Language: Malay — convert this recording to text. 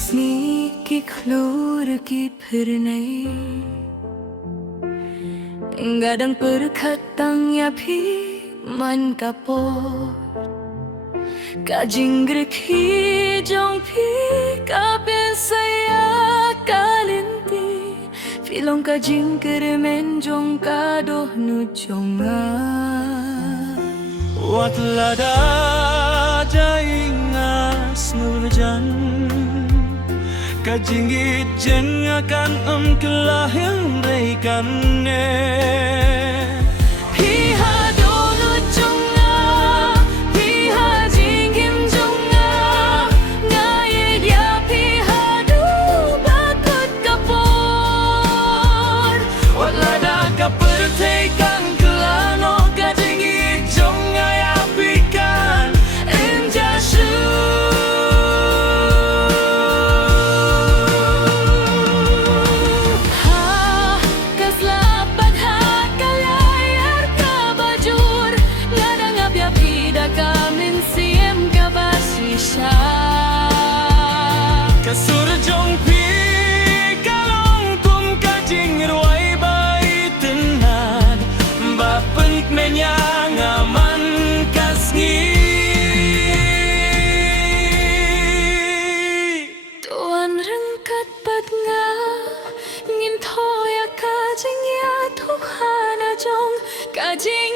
हंसनी की खलूर की फिर नहीं gadang perkatangnya pi man kapor kajing greki jong pi kapen saya kalinti filong kajing keremen jong kadoh nu jonga wat lada jaingas nurjan kajingit jeng akan kelahir reikan ne piha donu jonga piha jingim jonga ngaye dia piha du bakut kapor wat lada kapertekan kelano kajingit jong ya pikan enjasu kasur jong pi kalong tum kajing ruai bai tenan bapen menyang aman kasngi tuan rengkat pat nga ngin thoya kajing ya Tuhan ajong kajing